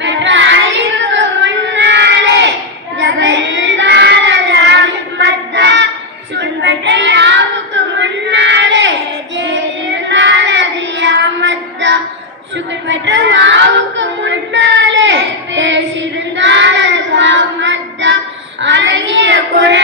பெற்ற அழிவுக்கு முன்னாலே ஜபரில் மத்தா சுன் பெற்ற யாவுக்கு முன்னாலே ஜேரில் மத்தா சுகர் பெற்ற வாவுக்கு முன்னாலே பேசியிருந்தால் அது மத்தா அழகிய குரல்